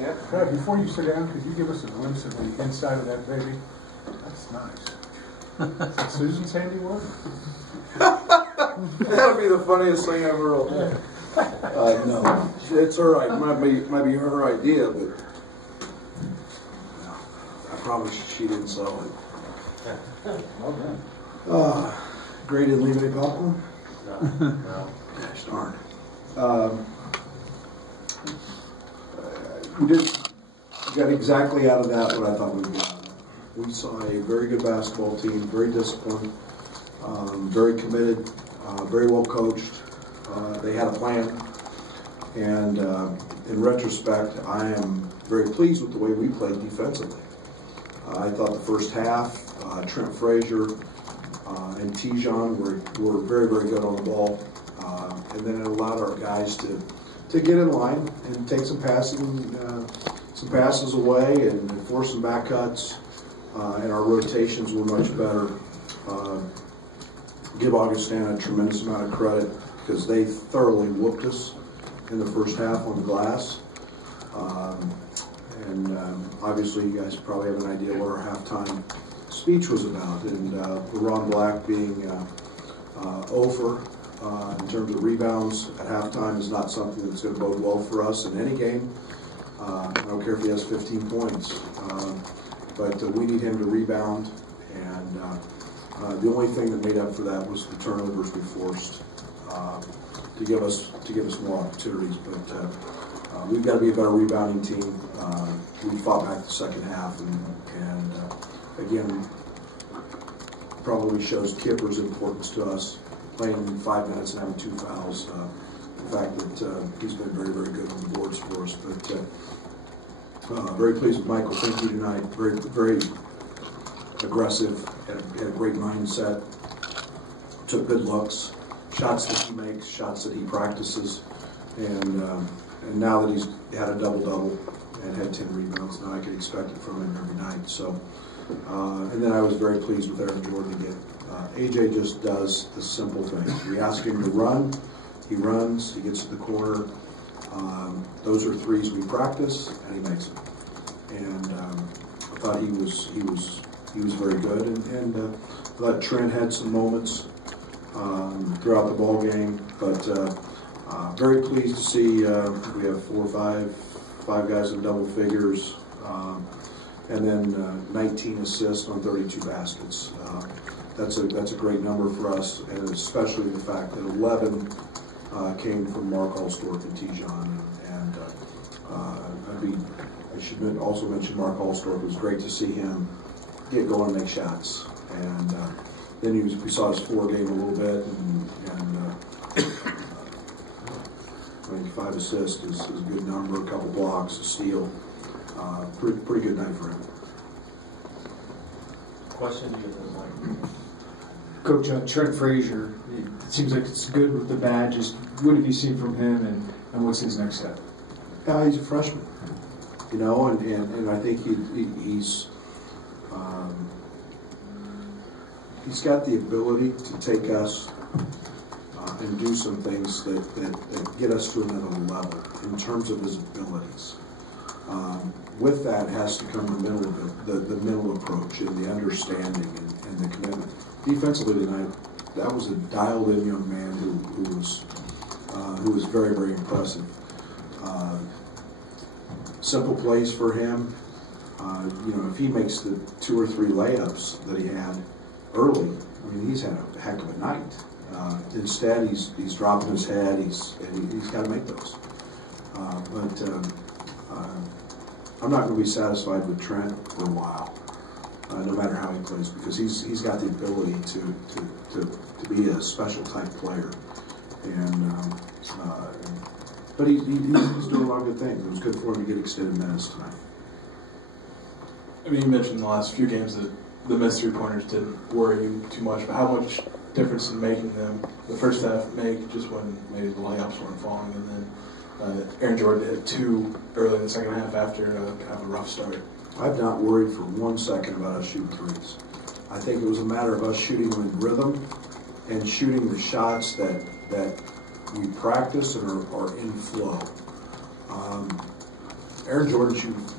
Yeah. Brad, before you sit down, could you give us a glimpse of the inside of that baby? That's nice. Is that Susan's handiwork? That'll be the funniest thing I've ever heard. No, it's her. Might be her idea, but I promise she didn't sell it. Well done. Gray didn't leave any popcorn? No. Gosh darn. We got exactly out of that what I thought we would get out of it. We saw a very good basketball team, very disciplined, very committed, very well coached. They had a plan. And in retrospect, I am very pleased with the way we played defensively. I thought the first half, Trent Frazier and Tijon were very, very good on the ball. And then it allowed our guys to get in line and take some passes away and force some back cuts. And our rotations were much better. Give Augustana a tremendous amount of credit because they thoroughly whooped us in the first half on the glass. Obviously you guys probably have an idea what our halftime speech was about. And Ron Black being over in terms of rebounds at halftime is not something that's going to bode well for us in any game. I don't care if he has 15 points. But we need him to rebound. And the only thing that made up for that was the turnovers we forced to give us more opportunities. But we've got to be a better rebounding team. We fought back the second half, and again, probably shows Kipper's importance to us, playing 5 minutes and having 2 fouls. The fact that he's been very, very good on the boards for us. But very pleased with Michael Finke tonight. Very, very aggressive. Had a great mindset. Took good looks. Shots that he makes, shots that he practices, and now that he's had a double-double and had 10 rebounds, now I can expect it from him every night. So, and then I was very pleased with Aaron Jordan again. AJ just does the simple thing. We ask him to run, he runs, he gets to the corner. Those are threes we practice, and he makes them. And I thought he was very good, and I thought Trent had some moments throughout the ball game, but very pleased to see we have 4 or 5 guys in double figures, and then 19 assists on 32 baskets. That's a great number for us, and especially the fact that 11 came from Mark Allstorp and Tijon, and I should also mention Mark Allstorp. It was great to see him get going and make shots, and then we saw his 4 game a little bit, and I think 5 assists is a good number, a couple blocks, a steal. Pretty good night for him. Question to you, Mike. Coach, Trent Frazier, it seems like it's good with the badges. What have you seen from him, and what's his next step? He's a freshman, you know, and I think he's got the ability to take us and do some things that get us to another level in terms of his abilities. With that has to come the mental approach and the understanding and the commitment. Defensively tonight, that was a dialed-in young man who was very, very impressive. Simple plays for him. You know, if he makes the 2 or 3 layups that he had early, I mean, he's had a heck of a night. Instead, he's dropping his head. He's got to make those. But I'm not going to be satisfied with Trent for a while, no matter how he plays, because he's got the ability to be a special type player. But he's doing a lot of good things. It was good for him to get extended minutes tonight. I mean, you mentioned in the last few games that the missed 3-pointers didn't worry you too much, but how much difference in making them the first half make just when maybe the layups weren't falling, and then Aaron Jordan hit 2 early in the second half after kind of a rough start? I've not worried for 1 second about us shooting threes. I think it was a matter of us shooting them in rhythm and shooting the shots that we practice and are in flow. Aaron Jordan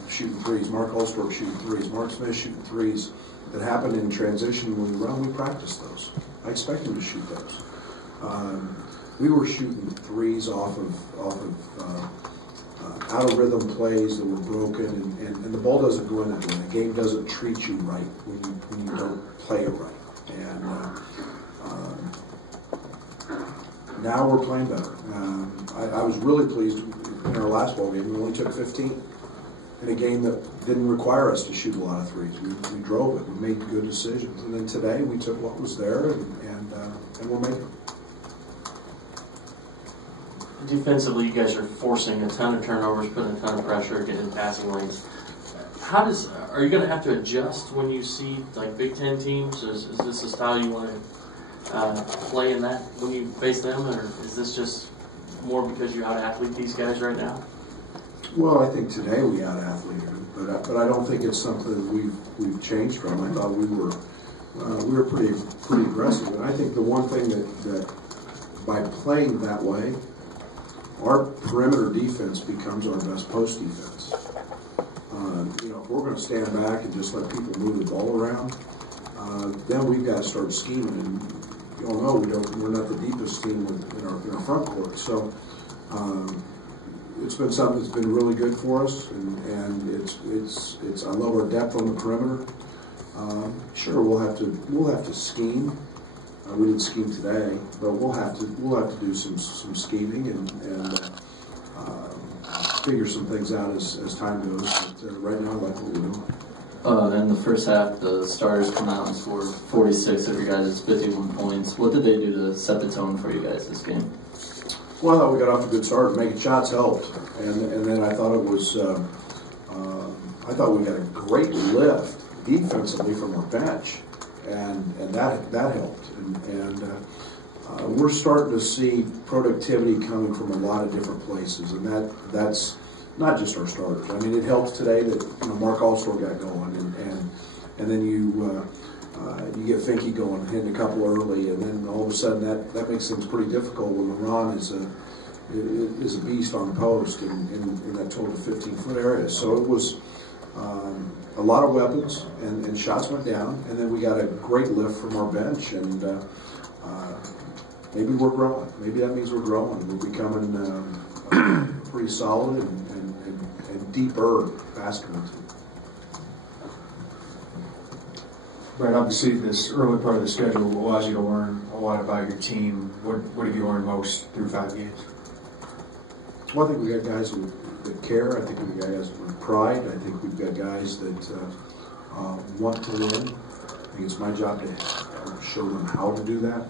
shooting threes, Mark Olstorp shooting threes, Mark Smith shooting threes that happened in transition when we run. We practice those. I expect him to shoot those. We were shooting threes off of out of rhythm plays that were broken, and the ball doesn't go in that way. The game doesn't treat you right when you don't play it right. And now we're playing better. I was really pleased in our last ball game. We only took 15 in a game that didn't require us to shoot a lot of threes. We drove it. We made good decisions. And then today we took what was there and we're making it. Defensively, you guys are forcing a ton of turnovers, putting a ton of pressure, getting passing lanes. Are you going to have to adjust when you see like Big Ten teams? Is this a style you want to play in that when you face them, or is this just more because you out-athlete these guys right now? Well, I think today we out-athleted them, but I don't think it's something that we've changed from. I thought we were pretty aggressive, and I think the one thing that by playing that way, our perimeter defense becomes our best post defense. If we're going to stand back and just let people move the ball around, then we've got to start scheming. And you all know we're not the deepest team in our front court. So it's been something that's been really good for us, and it's I love our depth on the perimeter. Sure, we'll have to scheme. We didn't scheme today, but we'll have to do some scheming and figure some things out as time goes. But right now, I like what we're doing. In the first half, the starters come out and scored 46 of your guys' 51 points. What did they do to set the tone for you guys this game? Well, I thought we got off to a good start. Making shots helped, and then I thought it was. I thought we got a great lift defensively from our bench, and that helped. And we're starting to see productivity coming from a lot of different places, and that's not just our starters. I mean, it helps today that Mark Allstor got going, and then you get Finke going, hitting a couple early, and then all of a sudden that makes things pretty difficult when LeBron is a beast on the post in that 12 to 15-foot area. So it was a lot of weapons, and shots went down, and then we got a great lift from our bench, and maybe we're growing. Maybe that means we're growing. We're becoming pretty solid and deeper basketball team. Right, obviously this early part of the schedule allows you to learn a lot about your team. What have you learned most through 5 games? Well, I think we got guys that care. I think we've got guys with pride. I think we've got guys that want to win. I think it's my job to show them how to do that.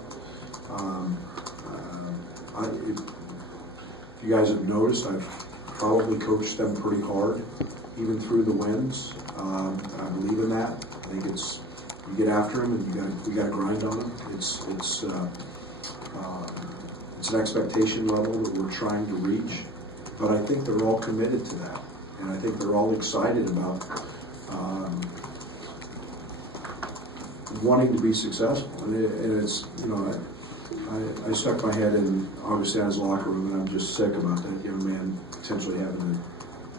If you guys have noticed, I've probably coached them pretty hard, even through the wins. I believe in that. I think it's you get after them, and we got to grind on them. It's an expectation level that we're trying to reach, but I think they're all committed to that, and I think they're all excited about wanting to be successful. And it's I stuck my head in Augustana's locker room, and I'm just sick about that young man potentially having a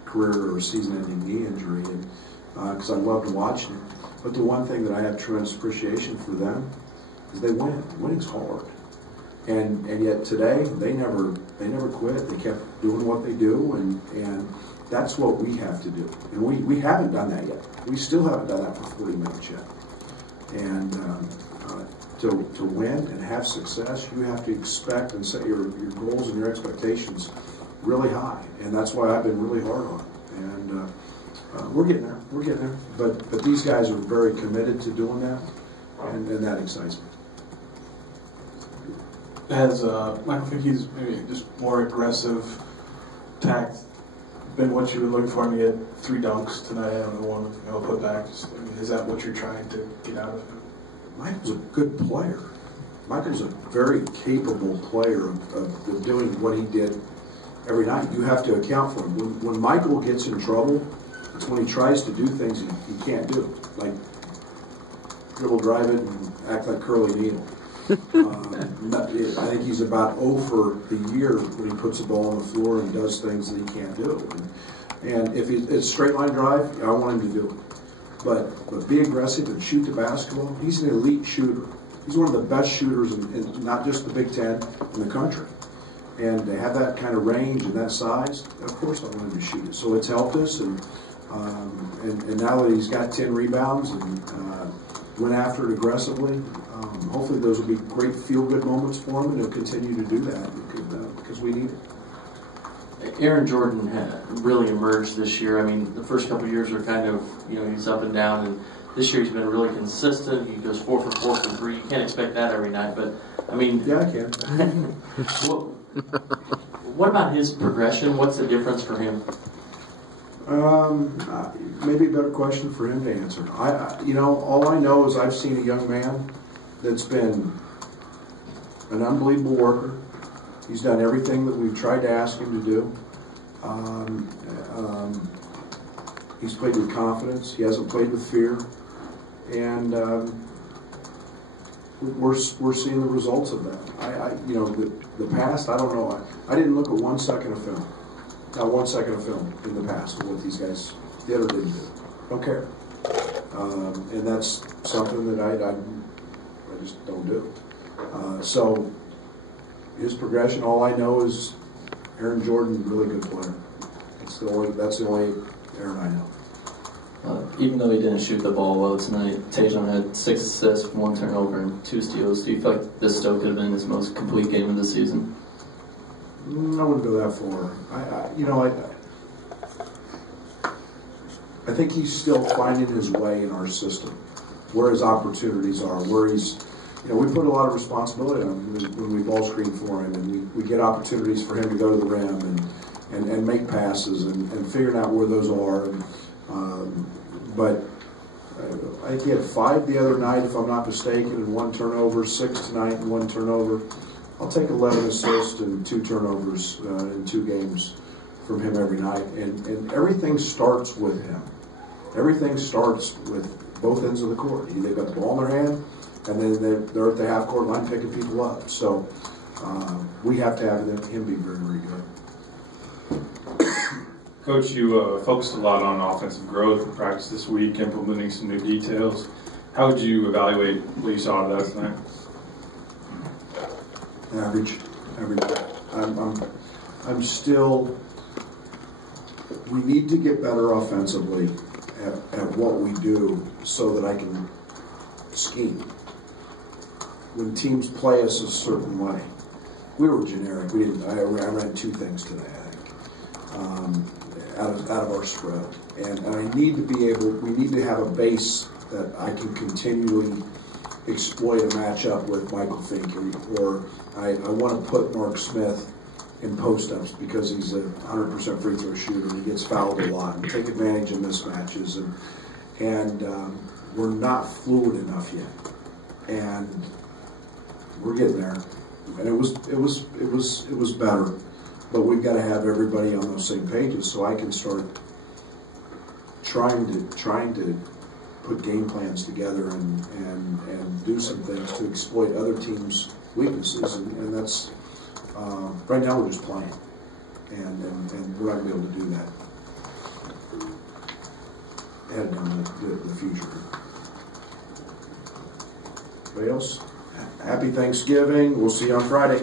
career or a season-ending knee injury, and because I love to watch him. But the one thing that I have tremendous appreciation for them is they win. Winning's hard. And yet today they never quit. They kept doing what they do, and that's what we have to do. And we haven't done that yet. We still haven't done that for 40 minutes yet. And to win and have success, you have to expect and set your goals and your expectations really high. And that's why I've been really hard on it. And we're getting there. We're getting there. But these guys are very committed to doing that, and that excites me. Has Michael Finke's maybe just more aggressive tact been what you were looking for? I mean, he had 3 dunks tonight and one put back. Is that what you're trying to get out of him? Michael's a good player. Michael's a very capable player of doing what he did every night. You have to account for him. When Michael gets in trouble, it's when he tries to do things he can't do, like dribble, drive it, and act like Curly Needle. I think he's about 0 for the year when he puts the ball on the floor and does things that he can't do. And if it's a straight line drive, I want him to do it. But be aggressive and shoot the basketball. He's an elite shooter. He's one of the best shooters in not just the Big Ten, in the country. And to have that kind of range and that size, of course I want him to shoot it. So it's helped us, and now that he's got 10 rebounds and went after it aggressively, hopefully those will be great feel-good moments for him, and he'll continue to do that because we need it. Aaron Jordan had really emerged this year. I mean, the first couple of years were kind of, he's up and down, and this year he's been really consistent. He goes 4 for 4 from 3. You can't expect that every night, but I mean, yeah, I can. What about his progression? What's the difference for him? Maybe a better question for him to answer. All I know is I've seen a young man that's been an unbelievable worker. He's done everything that we've tried to ask him to do. He's played with confidence. He hasn't played with fear, and we're seeing the results of that. The past, I don't know. I didn't look at 1 second of film. Not 1 second of film in the past of what these guys did or didn't do. Don't care. And that's something that I just don't do. So his progression, all I know is Aaron Jordan, really good player. That's the only Aaron I know. Even though he didn't shoot the ball well tonight, Tajon had 6 assists, 1 turnover, and 2 steals. Do you feel like this still could have been his most complete game of the season? I wouldn't go that far. I think he's still finding his way in our system, where his opportunities are, where he's, we put a lot of responsibility on him when we ball screen for him, and we get opportunities for him to go to the rim and make passes and figuring out where those are. But I think he had 5 the other night, if I'm not mistaken, and 1 turnover, 6 tonight and 1 turnover. I'll take 11 assists and 2 turnovers in 2 games from him every night. And everything starts with him. Everything starts with both ends of the court. They've got the ball in their hand, and then they're at the half-court line picking people up. So we have to have him be very, very good. Coach, you focused a lot on offensive growth in practice this week, implementing some new details. How would you evaluate what you saw out of that tonight? Average. I'm still. We need to get better offensively at what we do so that I can scheme. When teams play us a certain way, we were generic. We didn't. I ran 2 things today, I think, out of our spread, and I need to be able. We need to have a base that I can continually exploit a matchup with Michael Finke, or I want to put Mark Smith in post-ups because he's a 100% free throw shooter and he gets fouled a lot, and take advantage of mismatches, and we're not fluid enough yet, and we're getting there, and it was better, but we've got to have everybody on those same pages so I can start trying to put game plans together and do some things to exploit other teams' weaknesses, and that's right now we're just playing, and we're not going to be able to do that heading into the future. Anybody else? Happy Thanksgiving. We'll see you on Friday.